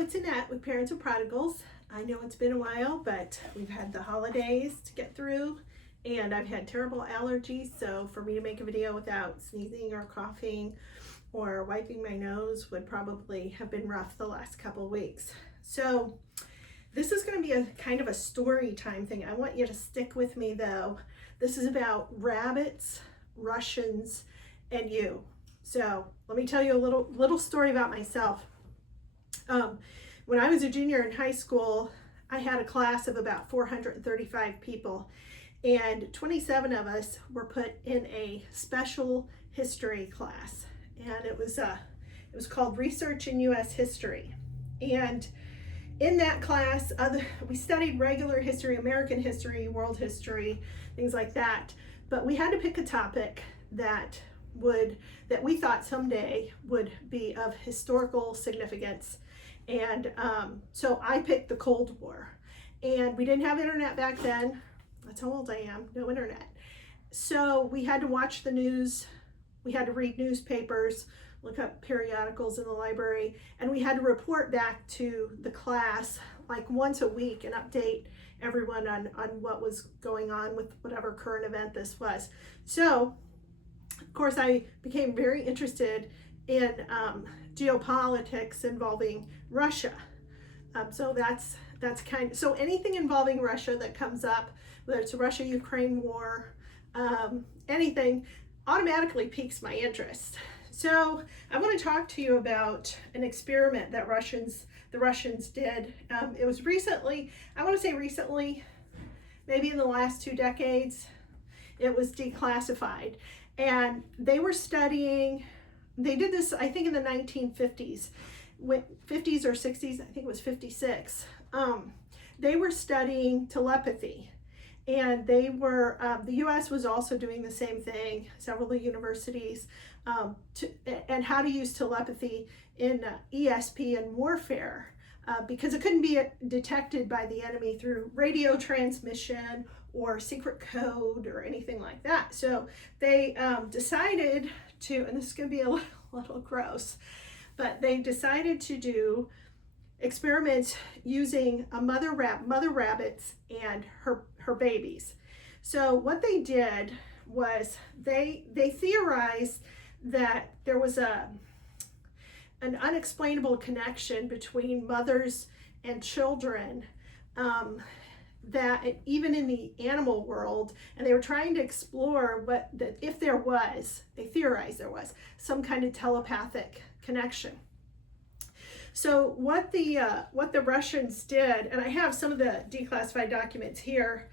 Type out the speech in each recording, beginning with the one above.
it's Annette with Parents of Prodigals. I know it's been a while, but we've had the holidays to get through, and I've had terrible allergies, so for me to make a video without sneezing or coughing or wiping my nose would probably have been rough the last couple of weeks. So this is going to be a kind of a story time thing. I want you to stick with me though. This is about rabbits, Russians, and you. So let me tell you a little story about myself. When I was a junior in high school, I had a class of about 435 people, and 27 of us were put in a special history class, and it was called Research in U.S. History. And in that class, we studied regular history, American history, world history, things like that. But we had to pick a topic that we thought someday would be of historical significance. And so I picked the Cold War. And we didn't have internet back then. That's how old I am, no internet. So we had to watch the news, we had to read newspapers, look up periodicals in the library, and we had to report back to the class like once a week and update everyone on what was going on with whatever current event this was. So, of course, I became very interested in geopolitics involving Russia. So that's so anything involving Russia that comes up, whether it's a Russia-Ukraine war, anything, automatically piques my interest. So I want to talk to you about an experiment that the Russians did. It was recently, I want to say recently, maybe in the last 2 decades, it was declassified. And they were studying, they did this, I think in the 1950s, 50s or 60s, I think it was 56. They were studying telepathy. And they were, the U.S. was also doing the same thing, several universities, and how to use telepathy in ESP and warfare, because it couldn't be detected by the enemy through radio transmission or secret code or anything like that. So they decided to, and this is going to be a little gross, but they decided to do experiments using a mother rabbits and her babies. So what they did was they theorized that there was an unexplainable connection between mothers and children, that even in the animal world, and they were trying to explore if there was, they theorized there was some kind of telepathic connection. So what the Russians did, and I have some of the declassified documents here,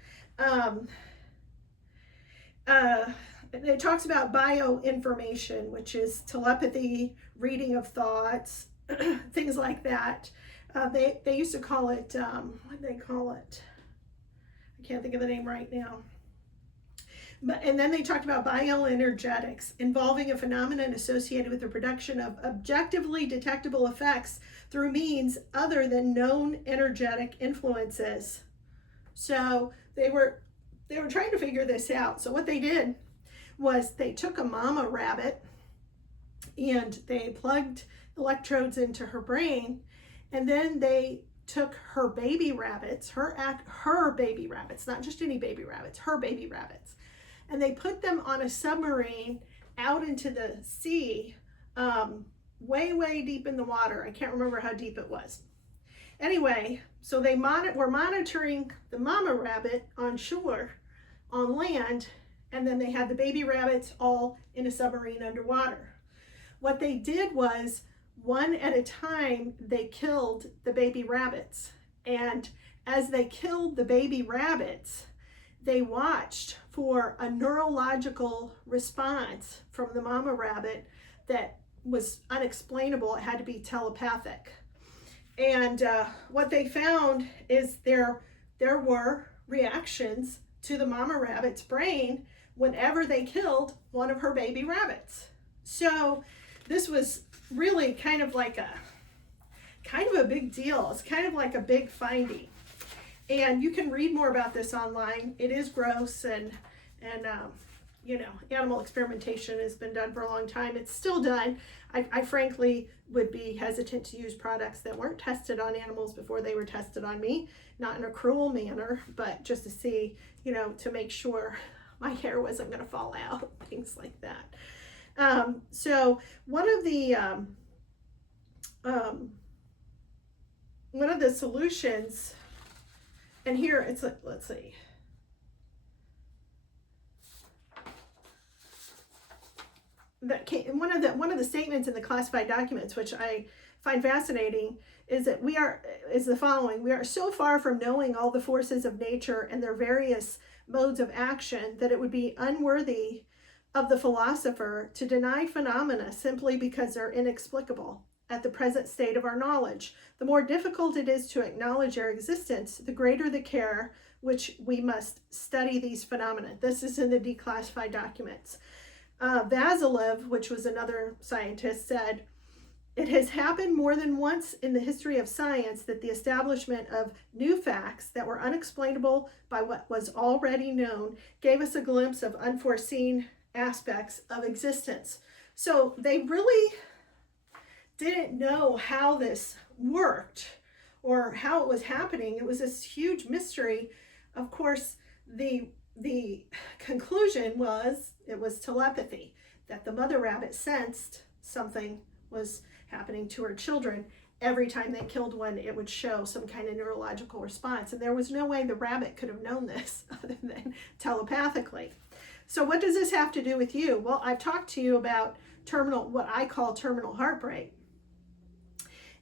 it talks about bioinformation, which is telepathy, reading of thoughts, things like that. They used to call it, what did they call it? I can't think of the name right now. And then they talked about bioenergetics, involving a phenomenon associated with the production of objectively detectable effects through means other than known energetic influences. So they were trying to figure this out. So what they did was they took a mama rabbit and they plugged electrodes into her brain, and then they took her baby rabbits, her baby rabbits, not just any baby rabbits, her baby rabbits, and they put them on a submarine out into the sea, way deep in the water. I can't remember how deep it was. Anyway, so they were monitoring the mama rabbit on shore, on land, and then they had the baby rabbits all in a submarine underwater. What they did was, one at a time, they killed the baby rabbits. And as they killed the baby rabbits, they watched for a neurological response from the mama rabbit that was unexplainable. It had to be telepathic. And what they found is there were reactions to the mama rabbit's brain whenever they killed one of her baby rabbits. So this was really kind of a big deal. It's kind of like a big finding. And you can read more about this online. It is gross, and you know, animal experimentation has been done for a long time. It's still done. I frankly would be hesitant to use products that weren't tested on animals before they were tested on me, not in a cruel manner, but just to see, you know, to make sure my hair wasn't going to fall out, things like that. So one of the solutions, and here it's like, let's see. That came, one of the statements in the classified documents, which I find fascinating, is that is the following: we are so far from knowing all the forces of nature and their various modes of action that it would be unworthy of the philosopher to deny phenomena simply because they're inexplicable at the present state of our knowledge. The more difficult it is to acknowledge their existence, the greater the care which we must study these phenomena. This is in the declassified documents. Vasilev, which was another scientist, said, "It has happened more than once in the history of science that the establishment of new facts that were unexplainable by what was already known gave us a glimpse of unforeseen aspects of existence." So they really didn't know how this worked or how it was happening. It was this huge mystery. Of course, the conclusion was it was telepathy, that the mother rabbit sensed something was happening to her children. Every time they killed one, it would show some kind of neurological response. And there was no way the rabbit could have known this other than telepathically. So what does this have to do with you? Well, I've talked to you about what I call terminal heartbreak.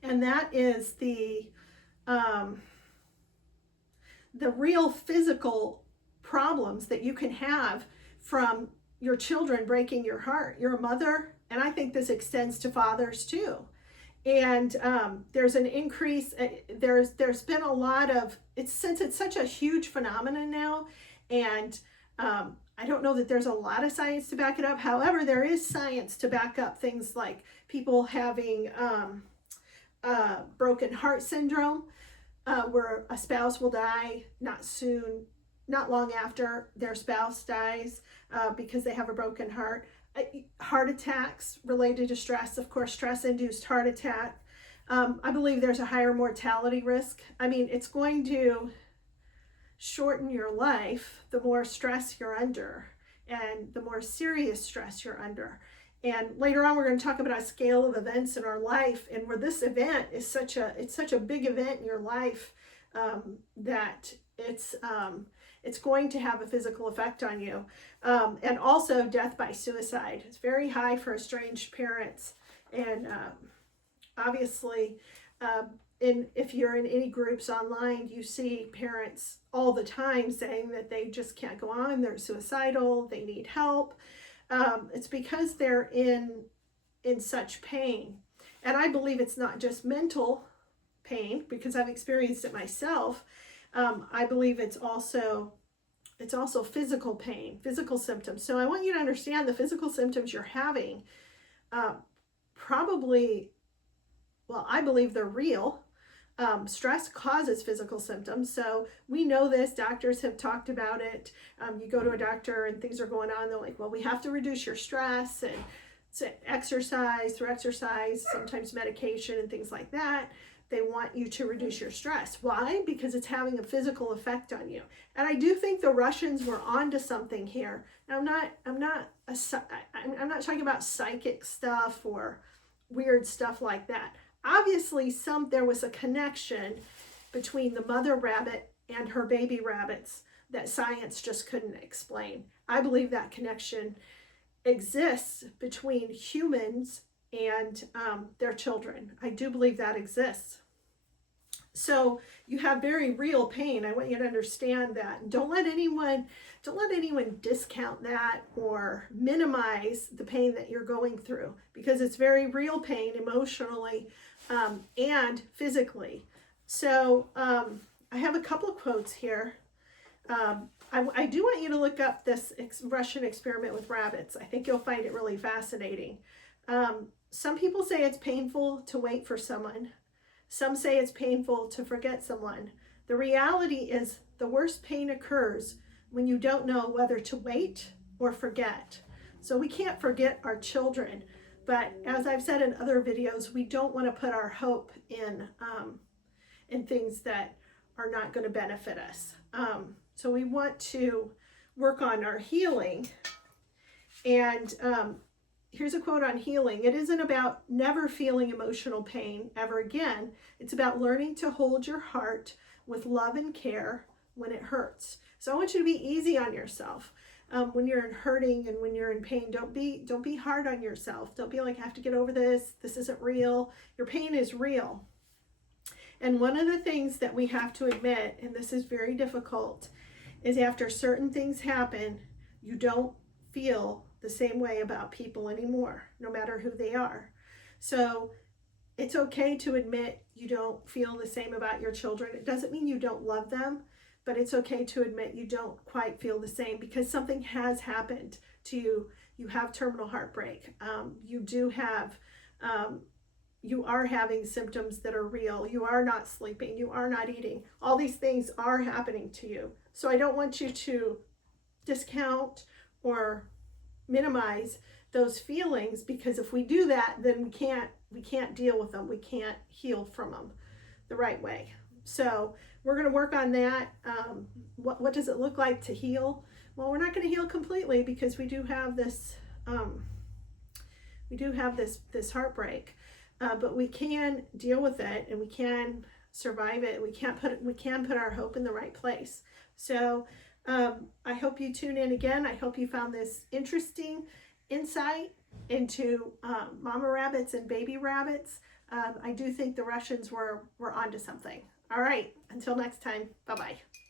And that is the real physical problems that you can have from your children breaking your heart. You're a mother, and I think this extends to fathers too. And there's an increase. There's been a lot of since it's such a huge phenomenon now, and I don't know that there's a lot of science to back it up. However, there is science to back up things like people having broken heart syndrome, where a spouse will die not long after their spouse dies, because they have a broken heart. Heart attacks related to stress, of course, stress-induced heart attack. I believe there's a higher mortality risk. I mean, it's going to shorten your life the more stress you're under and the more serious stress you're under. And later on, we're going to talk about a scale of events in our life, and where this event is such a big event in your life, that it's going to have a physical effect on you. And also death by suicide. It's very high for estranged parents. And obviously, if you're in any groups online, you see parents all the time saying that they just can't go on, they're suicidal, they need help. It's because they're in such pain. And I believe it's not just mental pain, because I've experienced it myself. I believe it's also physical pain, physical symptoms. So I want you to understand the physical symptoms you're having, probably, well, I believe they're real. Stress causes physical symptoms. So we know this, doctors have talked about it. You go to a doctor and things are going on, they're like, well, we have to reduce your stress, and exercise, sometimes medication and things like that. They want you to reduce your stress. Why? Because it's having a physical effect on you. And I do think the Russians were onto something here. Now, I'm not talking about psychic stuff or weird stuff like that. Obviously, there was a connection between the mother rabbit and her baby rabbits that science just couldn't explain. I believe that connection exists between humans and their children. I do believe that exists. So you have very real pain. I want you to understand that. Don't let anyone discount that or minimize the pain that you're going through, because it's very real pain emotionally and physically. So I have a couple of quotes here. I do want you to look up this Russian experiment with rabbits. I think you'll find it really fascinating. Some people say it's painful to wait for someone. Some say it's painful to forget someone. The reality is the worst pain occurs when you don't know whether to wait or forget. So we can't forget our children, but as I've said in other videos, we don't want to put our hope in things that are not going to benefit us. So we want to work on our healing. And here's a quote on healing. It isn't about never feeling emotional pain ever again. It's about learning to hold your heart with love and care when it hurts. So I want you to be easy on yourself. When you're hurting and when you're in pain, don't be hard on yourself. Don't be like, I have to get over this. This isn't real. Your pain is real. And one of the things that we have to admit, and this is very difficult, is after certain things happen, you don't feel the same way about people anymore, no matter who they are. So it's okay to admit you don't feel the same about your children. It doesn't mean you don't love them, but it's okay to admit you don't quite feel the same because something has happened to you. You have terminal heartbreak. You are having symptoms that are real. You are not sleeping. You are not eating. All these things are happening to you. So I don't want you to discount or minimize those feelings, because if we do that, then we can't deal with them. We can't heal from them the right way. So we're going to work on that. What does it look like to heal? Well, we're not going to heal completely because we do have this this heartbreak, but we can deal with it and we can survive it. We can put our hope in the right place. So I hope you tune in again. I hope you found this interesting insight into mama rabbits and baby rabbits. I do think the Russians were onto something. All right, until next time, bye-bye.